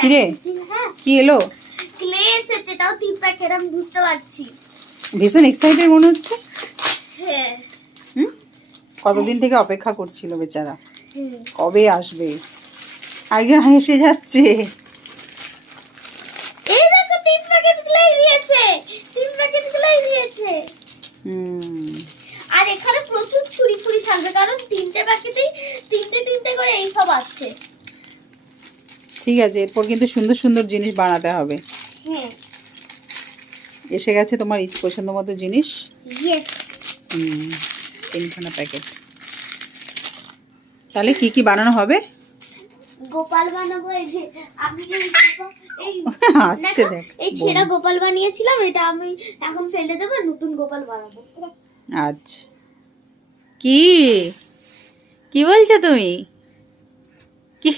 কিরে কি এলো? ক্লে এসেছে, তাও 3 প্যাকেট, আমি বুঝতে পারছি। ভীষণ এক্সাইটেড মনে হচ্ছে। হ্যাঁ। কতদিন থেকে অপেক্ষা করছিল বেচারা, কবে আসবে। একজন হেসে যাচ্ছে। এই দেখো 3 প্যাকেট ক্লে দিয়েছে, 3 প্যাকেট ক্লে দিয়েছে। আর এখানে প্রচুর ছুরি ফুরি থাকবে, কারণ 3টে প্যাকেটেই 3টে করে এই সব আছে। ঠিক আছে, এরপর কিন্তু সুন্দর সুন্দর জিনিস বানাতে হবে। হ্যাঁ, এসে গেছে তোমার পছন্দ মতো জিনিস। ইয়েস। 3খানা প্যাকেট। তাহলে কি কি বানানো হবে? গোপাল বানাবো। এই যে আমি এই আসছে দেখ, এই ছেঁড়া গোপাল বানিয়েছিলাম, এটা আমি এখন ফেলে দেবো, নতুন গোপাল বানাবো। আচ্ছা, কি কি বলছো তুমি? কি